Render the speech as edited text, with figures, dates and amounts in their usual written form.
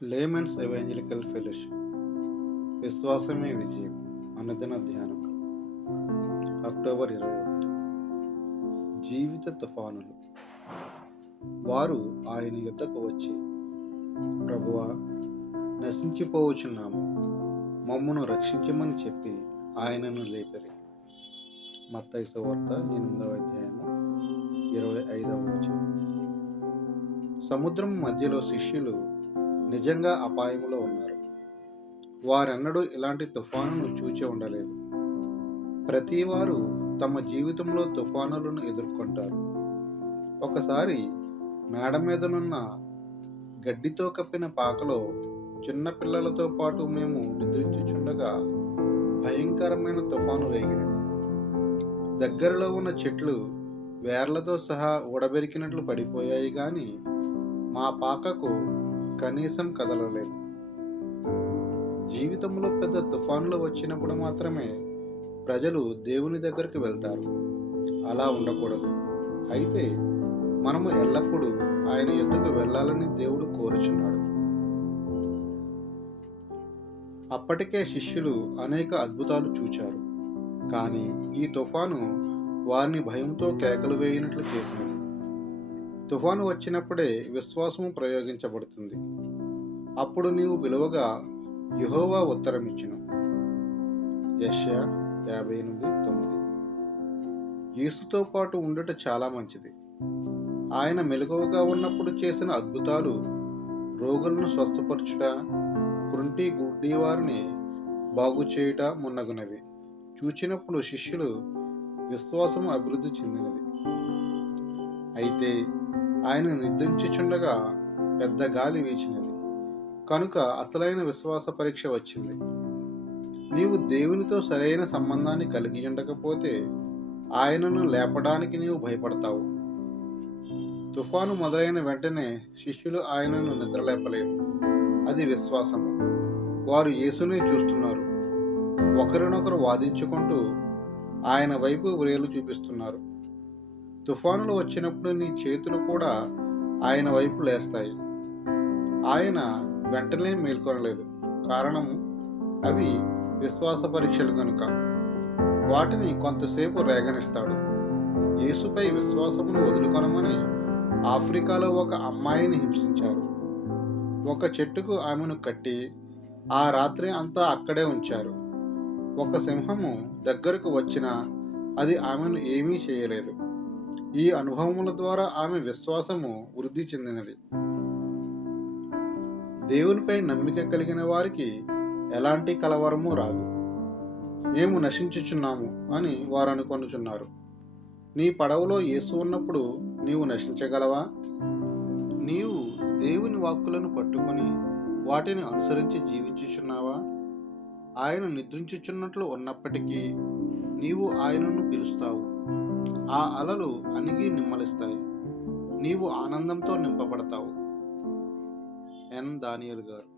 Layman's ఎవెంజలికల్ fellowship విశ్వాసమే విజయం అనుదిన ధ్యానం అక్టోబర్ 21. జీవిత తుఫానులు. వారు ఆయన యుద్ధకు వచ్చి, ప్రభువా, నశించిపోవచ్చున్నాము, మమ్మను రక్షించమని చెప్పి ఆయనను లేపిరి. మత్తయి సువార్త 8వ అధ్యాయము 25వ వచనం. సముద్రం మధ్యలో శిష్యులు నిజంగా అపాయంలో ఉన్నారు. వారెన్నడూ ఇలాంటి తుఫానును చూచి ఉండలేదు. ప్రతి వారు తమ జీవితంలో తుఫానులను ఎదుర్కొంటారు. ఒకసారి మేడ మీదనున్న గడ్డితో కప్పిన పాకలో చిన్న పిల్లలతో పాటు మేము నిద్రించుచుండగా భయంకరమైన తుఫాను రేగినది. దగ్గరలో ఉన్న చెట్లు వేర్లతో సహా ఊడబెరికినట్లు పడిపోయాయి, కానీ మా పాకకు కనీసం కదలలేదు. జీవితంలో పెద్ద తుఫానులు వచ్చినప్పుడు మాత్రమే ప్రజలు దేవుని దగ్గరికి వెళ్తారు. అలా ఉండకూడదు. అయితే మనము ఎల్లప్పుడూ ఆయన యొద్దకు వెళ్ళాలని దేవుడు కోరుచున్నాడు. అప్పటికే శిష్యులు అనేక అద్భుతాలు చూచారు, కానీ ఈ తుఫాను వారిని భయంతో కేకలు వేయినట్లు చేసినది. తుఫాను వచ్చినప్పుడే విశ్వాసము ప్రయోగించబడుతుంది. అప్పుడు నీవు విలువగా యెహోవా ఉత్తరమిచ్చును. యెషయా 58:9. యేసుతో పాటు ఉండుట చాలా మంచిది. ఆయన మెలకువగా ఉన్నప్పుడు చేసిన అద్భుతాలు రోగులను స్వస్థపరచుట, కుంటి గుడ్డి వారిని బాగు చేయుట మున్నగునవి చూచినప్పుడు శిష్యులు విశ్వాసము అభివృద్ధి చెందినది. అయితే ఆయన నిద్రించుచుండగా పెద్ద గాలి వీచినది కనుక అసలైన విశ్వాస పరీక్ష వచ్చింది. నీవు దేవునితో సరైన సంబంధాన్ని కలిగి ఉండకపోతే ఆయనను లేపడానికి నీవు భయపడతావు. తుఫాను మొదలైన వెంటనే శిష్యులు ఆయనను నిద్రలేపలేదు. అది విశ్వాసము. వారు యేసునే చూస్తున్నారు. ఒకరినొకరు వాదించుకుంటూ ఆయన వైపు వ్రేలు చూపిస్తున్నారు. తుఫానులు వచ్చినప్పుడు నీ చేతులు కూడా ఆయన వైపు లేస్తాయి. ఆయన వెంటనే మేల్కొనలేదు. కారణం, అవి విశ్వాస పరీక్షలు కనుక వాటిని కొంతసేపు రేగనిస్తాడు. యేసుపై విశ్వాసమును వదులుకొనమని ఆఫ్రికాలో ఒక అమ్మాయిని హింసించారు. ఒక చెట్టుకు ఆమెను కట్టి ఆ రాత్రి అంతా అక్కడే ఉంచారు. ఒక సింహము దగ్గరకు వచ్చినా అది ఆమెను ఏమీ చేయలేదు. ఈ అనుభవముల ద్వారా ఆమె విశ్వాసము వృద్ధి చెందినది. దేవునిపై నమ్మిక కలిగిన వారికి ఎలాంటి కలవరము రాదు. మేము నశించుచున్నాము అని వారు అనుకొనుచున్నారు. నీ పడవలో యేసు ఉన్నప్పుడు నీవు నశించగలవా? నీవు దేవుని వాక్కులను పట్టుకొని వాటిని అనుసరించి జీవించుచున్నావా? ఆయన నిద్రించుచున్నట్లు ఉన్నప్పటికీ నీవు ఆయనను పిలుస్తావు. ఆ అలలు అణిగి నిమ్మలిస్తాయి. నీవు ఆనందంతో నింపబడతావు. ఎన్. దానియేలు గారు.